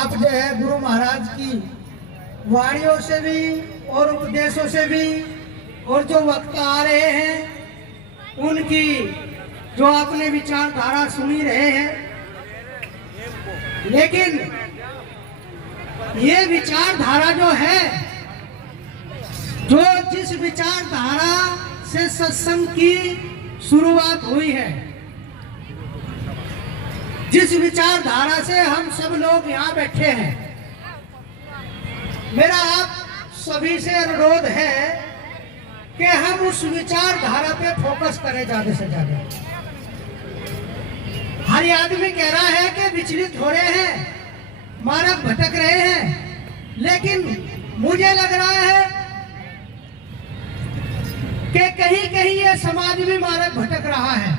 आप जो है गुरु महाराज की वाणियों से भी और उपदेशों से भी और जो वक्ता आ रहे हैं उनकी जो आपने विचारधारा सुनी रहे हैं, लेकिन ये विचारधारा जो है, जो जिस विचारधारा से सत्संग की शुरुआत हुई है, जिस विचारधारा से हम सब लोग यहाँ बैठे हैं, मेरा आप सभी से अनुरोध है कि हम उस विचारधारा पे फोकस करें ज्यादा से ज्यादा। हर आदमी कह रहा है कि विचलित हो रहे हैं, मार्ग भटक रहे हैं, लेकिन मुझे लग रहा है कि कहीं कहीं ये समाज भी मार्ग भटक रहा है।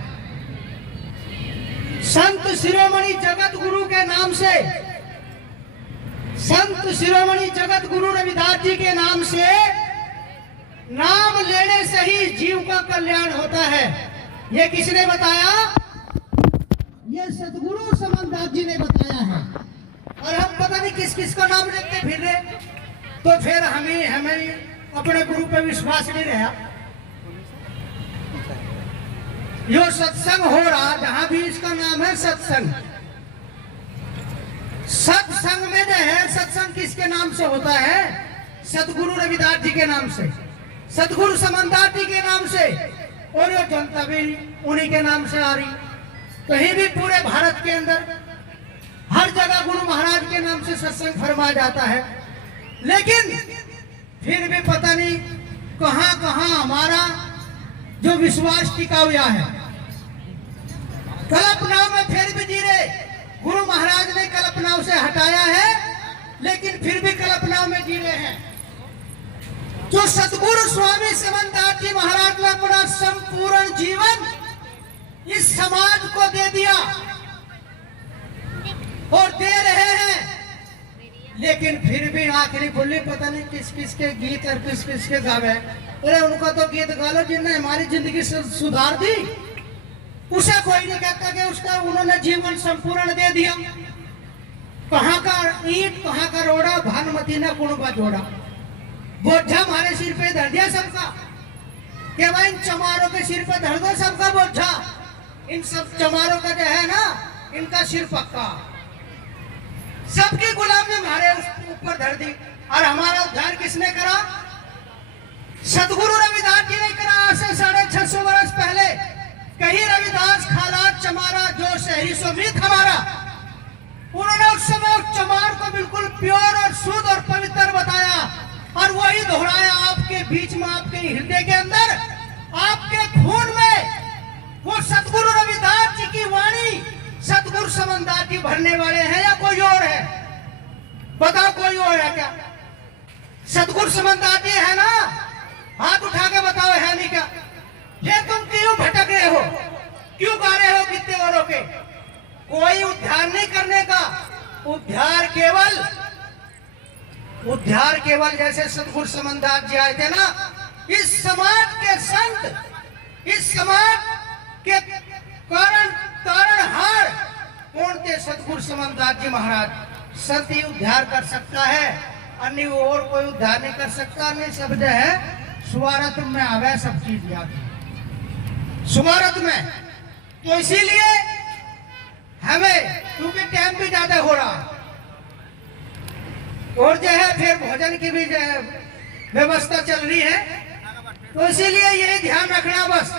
संत शिरोमणि जगत गुरु के नाम से, संत शिरोमणि जगत गुरु रविदास जी के नाम से नाम लेने से ही जीव का कल्याण होता है। ये किसने बताया? ये सतगुरु समनदास जी ने बताया है। और हम पता नहीं किस किस का नाम लेते फिर रहे, तो फिर हमें अपने गुरु पे विश्वास नहीं रहा। यो सत्संग हो रहा, जहां भी इसका नाम है सत्संग। सत्संग में जो है, सत्संग किसके नाम से होता है? सतगुरु रविदास जी के नाम से, सतगुरु समनदास जी के नाम से, और ये जनता भी उन्हीं के नाम से आ रही। कहीं भी पूरे भारत के अंदर हर जगह गुरु महाराज के नाम से सत्संग फरमाया जाता है, लेकिन फिर भी पता नहीं कहां कहां हमारा जो विश्वास टिका हुआ है। कल्पनाओं में फिर भी जी रहे, गुरु महाराज ने कल्पनाओं से हटाया है, लेकिन फिर भी कल्पनाओं में जी रहे हैं। जो सतगुरु स्वामी समनदास जी महाराज ने अपना संपूर्ण जीवन इस समाज को दे दिया और दे रहे हैं, लेकिन फिर भी आखिरी बोली पता नहीं किस किस के गीत और किस किस के गावे। अरे उनका तो गीत गा लो जिन्हें हमारी जिंदगी सुधार दी, उसे कोई नहीं कहता कि उसका उन्होंने जीवन संपूर्ण दे दिया। कहाँ का ईंट, कहाँ का रोड़ा, भानुमती ने कुणबा जोड़ा। बोझा हमारे सिर पे धर दिया सबका, कि भाई इन चमारों के सिर पे धर दो सबका बोझा। इन सब चमारों का जो है ना, इनका सिर पक्का। सबकी गुलामी हमारे ऊपर धर दी। और हमारा उद्धार किसने करा? सतगुरु रविदास जी ने करा। आज से 650 वर्ष पहले कहीं रविदास खालात चमारा जो शहरी सुमित हमारा, उन्होंने उस समय उस चमार को बिल्कुल प्योर और शुद्ध और पवित्र बताया, और वही दोहराया आपके बीच में, आपके हृदय के अंदर, आपके खून में। वो सतगुरु रविदास जी की वाणी सतगुरु समनदास जी भरने वाले हैं या कोई और है? बताओ, कोई और है क्या? सतगुरु समनदास जी है ना? हाथ उठा के बताओ, है नहीं क्या? ये तुम क्यों भटक रहे हो, क्यों गा रहे हो कितने औरों के? कोई उद्धार नहीं करने का। उद्धार केवल जैसे सतगुरु समनदास जी आए थे ना, इस समाज के संत, इस समाज के तारणहार कौन थे? सतगुरु समनदास जी महाराज। संत ही उद्धार कर सकता है, अन्य और कोई उद्धार नहीं कर सकता। अन्य सब जो है स्वार्थ में आवे, सब चीज याद स्वार्थ में। तो इसीलिए हमें, क्योंकि टाइम भी ज्यादा हो रहा, और जो है फिर भोजन की भी व्यवस्था चल रही है, तो इसीलिए ये ध्यान रखना बस।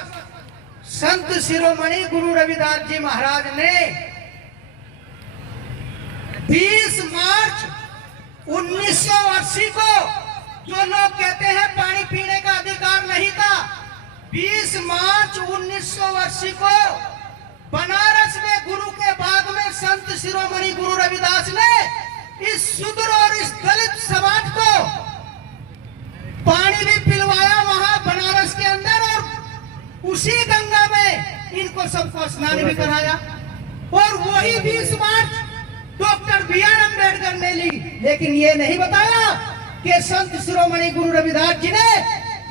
संत शिरोमणि गुरु रविदास जी महाराज ने 20 मार्च 1980 को, जो लोग कहते हैं पानी पीने का अधिकार नहीं था, 20 मार्च 1980 को बनारस में गुरु के बाग में संत शिरोमणि गुरु रविदास ने इस शूद्र और इस दलित समाज को पानी भी पिलवाया वहां बनारस के अंदर, और उसी गंगा में इनको सबको स्नान भी कराया। और वही 20 मार्च डॉक्टर बी.आर. अम्बेडकर ने ली। लेकिन ये नहीं बताया कि संत शिरोमणि गुरु रविदास जी ने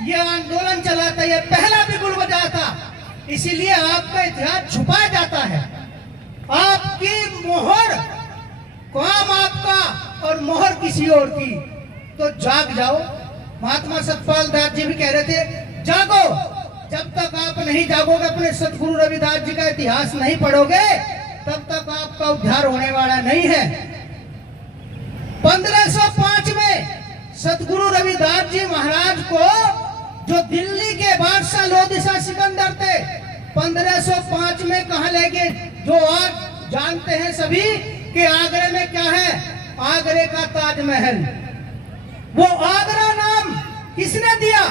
यह आंदोलन चला था, यह पहला बिगुल बजाया था। इसीलिए आपका इतिहास छुपाया जाता है। आपकी मोहर काम आपका मोहर किसी और की, तो जाग जाओ। महात्मा सतपाल दास जी भी कह रहे थे जागो। जब तक आप नहीं जागोगे, अपने सतगुरु रविदास जी का इतिहास नहीं पढ़ोगे, तब तक आपका उद्धार होने वाला नहीं है। 1505 में सतगुरु रविदास जी महाराज को, जो दिल्ली के बादशाह लोधी सिकंदर थे, 1505 में कहां ले गए? जो आज जानते हैं सभी कि आगरे में क्या है, आगरे का ताजमहल। वो आगरा नाम किसने दिया?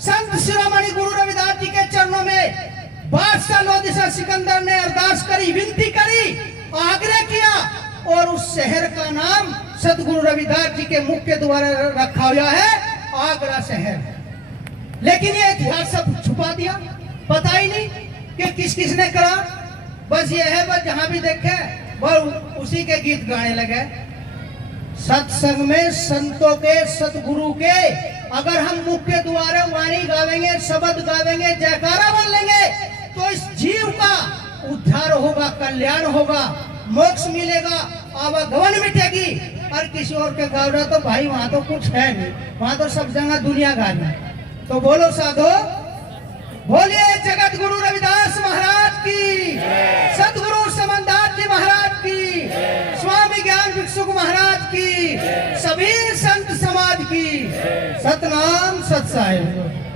संत शिरोमणि गुरु रविदास जी के चरणों में बादशाह लोधी सिकंदर ने अरदास करी, विनती करी, आग्रह किया, और उस शहर का नाम सतगुरु रविदास जी के मुख के द्वारा रखा हुआ है, आगरा शहर। लेकिन ये इतिहास सब छुपा दिया, पता ही नहीं कि किस किसने करा। बस ये है, बस जहां भी देखे वह उसी के गीत गाने लगे। सत्संग में संतों के, सतगुरु के अगर हम मुख के द्वारा वाणी गावेंगे, शब्द गावेंगे, जयकारा बोलेंगे, तो इस जीव का उद्धार होगा, कल्याण होगा, मोक्ष मिलेगा, आवागमन मिटेगी। और किसी और के गाँव रहा तो भाई वहां तो कुछ है नहीं, वहां तो सब जगह दुनिया गाना। तो बोलो साधो, बोलिए जगत गुरु रविदास महाराज की, सतगुरु समनदास जी महाराज की, स्वामी ज्ञान भिक्षुक महाराज की, सभी संत समाज की। सतनाम सत साहिब।